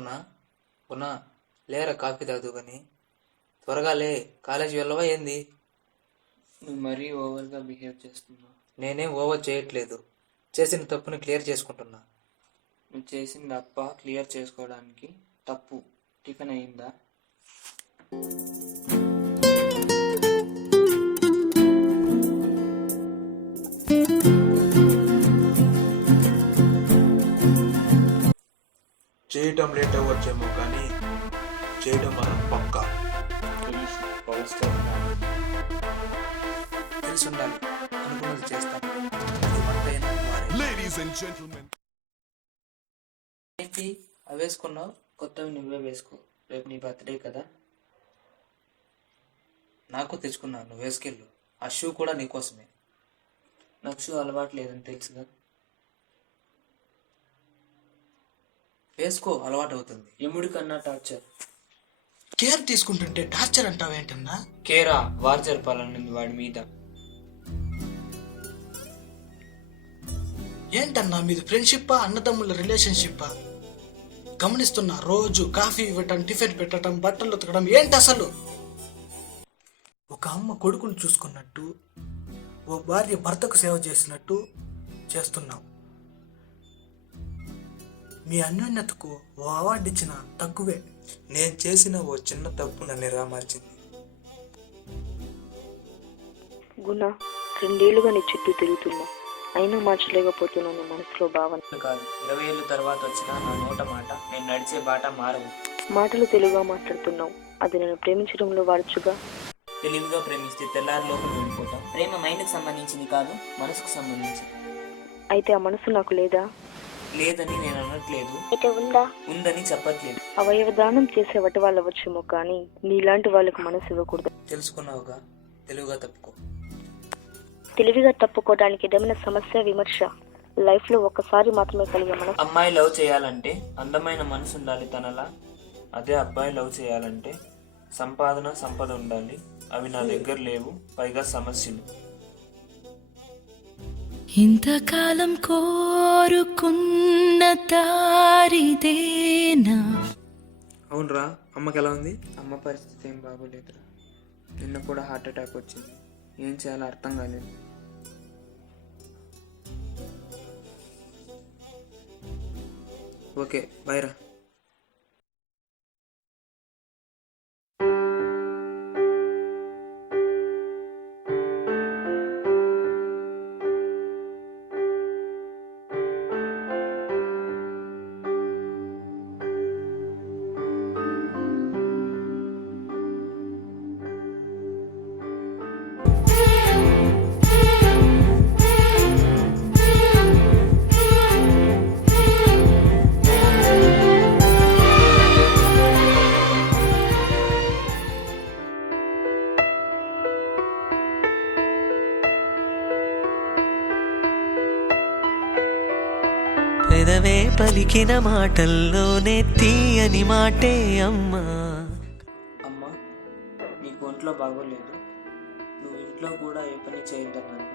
పునా పునా లేరా కాఫీ తాగుదు కానీ త్వరగా లే. కాలేజీ వెళ్ళవా ఏంది? నువ్వు మరీ ఓవర్గా బిహేవ్ చేస్తున్నావు. నేనేం ఓవర్ చేయట్లేదు. చేసిన తప్పుని క్లియర్ చేసుకుంటున్నా. నువ్వు చేసింది అప్ప క్లియర్ చేసుకోవడానికి తప్పు. టిఫిన్ అయిందా? చేయటం లేట్ అవ్వచ్చేమో కానీ చేయటం మనం పక్కా. తెలుసు, పవర్ స్టార్ కాదు. తెలిసి ఉండాలి. అనుకున్నది చేస్తాం. అది వంటైనా వారే. Ladies and gentlemen. ఏంటి అవి వేసుకున్నావు? కొత్తవి నువ్వే వేసుకో. రేపు నీ బర్త్డే కదా. నాకు తెచ్చుకున్నాను, నువ్వు వేసుకెళ్ళు. ఆ షూ కూడా నీకోసమే. నాకు షూ అలవాటు లేదని తెలుసుగా. వేసుకో, అలవాటు అవుతుంది. ఎముడి కన్నా టార్చర్. కేర్ తీసుకుంటుంటే టార్చర్ అంటావేంటన్నా? కేరా వార్ జరపాలన్నది వాడి మీద. ఏంటన్నా మీది ఫ్రెండ్షిప్పా అన్నదమ్ముల రిలేషన్షిప్పా? గమనిస్తున్నా, రోజు కాఫీ ఇవ్వటం, టిఫిన్ పెట్టడం, బట్టలు ఉతకడం ఏంటి అసలు? ఒక అమ్మ కొడుకును చూసుకున్నట్టు, ఓ భార్య భర్తకు సేవ చేసినట్టు చేస్తున్నావు. మీ అన్యోన్యతకు ఓ అవార్డు ఇచ్చిన తక్కువే. నేను చేసిన ఓ చిన్న తప్పు నన్ను రామార్చింది. గుణ, 2 ఏళ్లుగా నీ చుట్టూ తిరుగుతున్నా, అయినా మార్చలేకపోతున్నాను మనసులో భావన. కాదు, 20 ఏళ్ళ తర్వాత వచ్చిన నా నోట మాట, నేను నడిచే బాట మారవు. మాటలు తెలుగుగా మాట్లాడుతున్నావు, అది నేను ప్రేమించడంలో వాడచ్చుగా. తెలివిగా ప్రేమిస్తే తెల్లారిలోపు వెళ్ళిపోతాం. ప్రేమ మైండ్కి సంబంధించింది కాదు, మనసుకు సంబంధించింది. అయితే ఆ మనసు నాకు లేదా? లేదని నేను అనట్లేదు, అయితే ఉందా? ఉందని చెప్పట్లేదు. అవయవ దానం చేసే వటి వాళ్ళు అవ్వచ్చేమో కానీ నీలాంటి వాళ్ళకు మనసు ఇవ్వకూడదు. తెలుసుకున్నావుగా, తెలుగుగా తప్పుకో. తెలివిగా తప్పుకోవడానికి ఏదైనా సమస్య, విమర్శ లైఫ్ లో ఒక్కసారి మాత్రమే కలిగే మనసు. అమ్మాయి లవ్ చేయాలంటే అందమైన మనసు ఉండాలి తనలా. అదే అబ్బాయి లవ్ చేయాలంటే సంపద ఉండాలి. అవి నా దగ్గర లేవు, పైగా సమస్యలు. ఇంతకాలం కోరుకున్న దారిదేనా? అవునరా, అమ్మకి ఎలా ఉంది? అమ్మ పరిస్థితి ఏం బాగోలేదురా. నిన్న కూడా హార్ట్ అటాక్ వచ్చింది. ఏం చేయాలో అర్థం కాలేదు. ఓకే, బాయ్ రా. పెదవే పలికిన మాటల్లోనే తీయని మాటే అమ్మా. అమ్మ, నీకు ఒంట్లో బాగోలేదు, నువ్వు ఇంట్లో కూడా ఏ పని చేయొద్దన్నాను.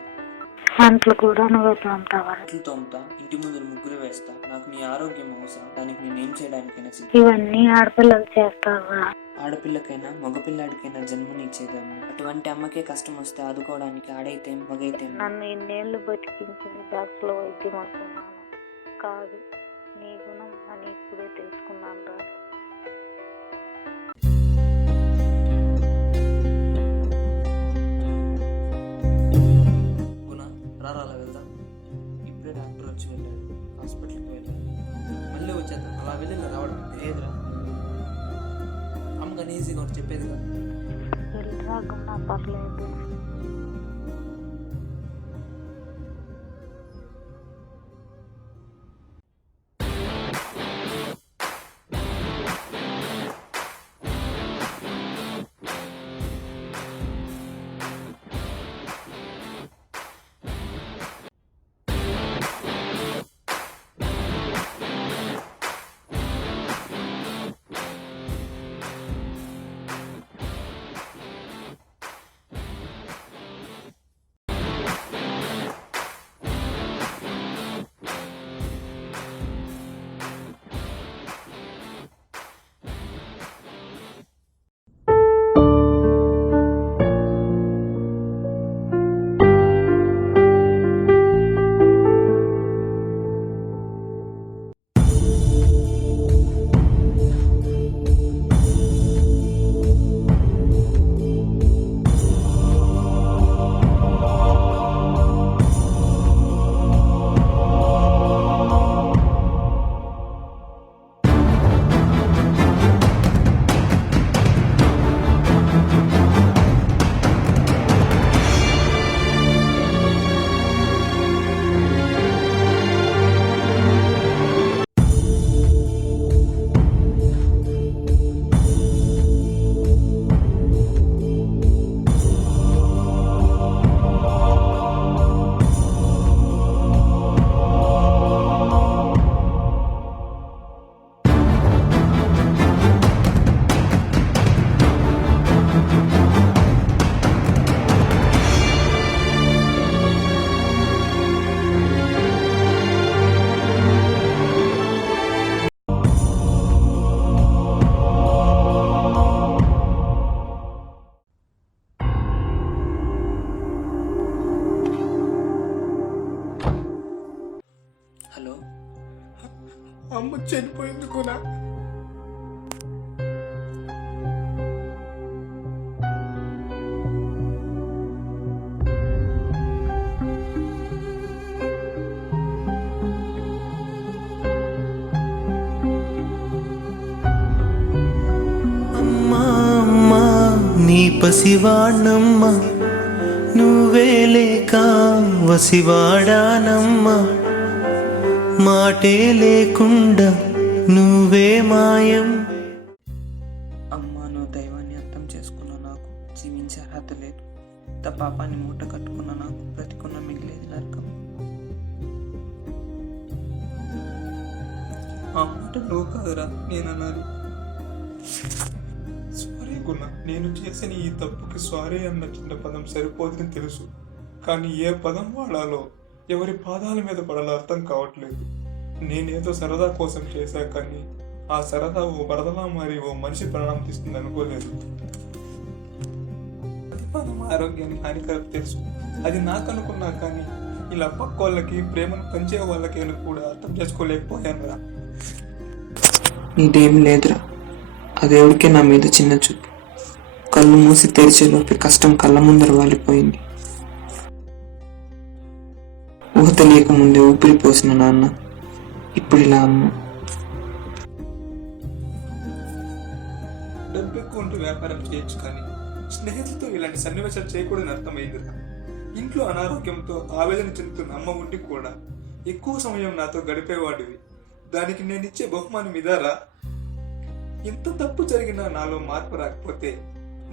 అంట్లు కూడా నువ్వే తోముతావా? అంట్లు తోముతా, ఇంటి ముందు ముగ్గులు వేస్తా. నాకు నీ ఆరోగ్యం అవసరం. దానికి నేనేం చేయడానికైనా ఇవన్నీ ఆడపిల్లలు చేస్తావా? ఆడపిల్లకైనా మగపిల్లాడికైనా జన్మనిచ్చేదమ్మ. అటువంటి అమ్మకే కష్టం వస్తే ఆదుకోవడానికి ఆడైతే మగైతే. నన్ను ఇన్నేళ్లు బతికించింది డాక్టర్ల వైద్యం అనుకున్నాను, కాదు నీ గుణం అని ఇప్పుడే తెలుసుకున్నాను రా. రారా అలా వెళ్దాం. ఇప్పుడే డాక్టర్ వచ్చి వెళ్ళాడు, హాస్పిటల్కి వెళ్ళాడు. మళ్ళీ వచ్చేద్దాం. అలా వెళ్ళి రావడం లేదురా, అమ్మగాని ఈజీగా ఒకటి చెప్పేదిగా. వెళ్ళిరా గుణ, పర్లేదు. అమ్మ చనిపోయింది కూడా. అమ్మా అమ్మా నీ పసివాణమ్మ నువ్వే లేక వసివాడానమ్మా మాటే లేకుండా నువ్వే మాయం. అమ్మా నువ్వు దైవాన్ని అర్థం చేసుకున్న నాకు జీవించే అర్హత లేదు. ఇంత పాపాన్ని మూట కట్టుకున్న నాకు బ్రతికున్న మిగిలేదు నరకం. ఆ మాట నువ్వు కాదురా నేను అనాలి. సారీ గుణ, నేను చేసిన ఈ తప్పుకి సారీ అన్న చిన్న పదం సరిపోదని తెలుసు, కానీ ఏ పదం వాడాలో ఎవరి పాదాల మీద పడాలో అర్థం కావట్లేదు. నేనేదో సరదా కోసం చేశా, కానీ ఆ సరదా ఓ వరదలా మారి ఓ మనిషి ప్రాణం తీస్తుంది అనుకోలేదు. పదం ఆరోగ్యానికి హానికరం తెలుసు, అది నాకు అనుకున్నా, కానీ ఇలా పక్క వాళ్ళకి ప్రేమను పంచే వాళ్ళకి అని కూడా అర్థం చేసుకోలేకపోయాను రా. నీదేం లేదురా, ఆ దేవుడికే నా మీద చిన్న చూపు. కళ్ళు మూసి తెరిచేలోపే కష్టం కళ్ళ ముందర వాలిపోయింది. ఊహ తెలియక ముందే ఊపిరి పోసిన నాన్న ఇప్పుడు ఇలా అమ్మ. డబ్బు ఎక్కువ ఉంటూ వ్యాపారం చేయొచ్చు, కానీ స్నేహితులతో ఇలాంటి సన్నివేశాలు చేయకూడదని అర్థమైందిరా. ఇంట్లో అనారోగ్యంతో ఆవేదన చెందుతున్న అమ్మ ఉండి కూడా ఎక్కువ సమయం నాతో గడిపేవాడివి. దానికి నేను ఇచ్చే బహుమానం ఇదారా? ఇంత తప్పు జరిగినా నాలో మార్పు రాకపోతే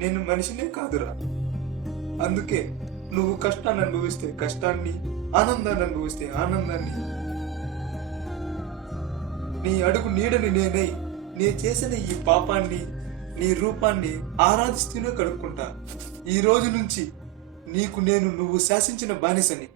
నేను మనిషినే కాదురా. అందుకే నువ్వు కష్టాన్ని అనుభవిస్తే కష్టాన్ని, ఆనందాన్ని అనుభవిస్తే ఆనందాన్ని, నీ అడుగు నీడని నేనై నీ చేసిన ఈ పాపాన్ని, నీ రూపాన్ని ఆరాధిస్తూనే కడుక్కుంటా. ఈ రోజు నుంచి నీకు నేను నువ్వు శాసించిన బానిసని.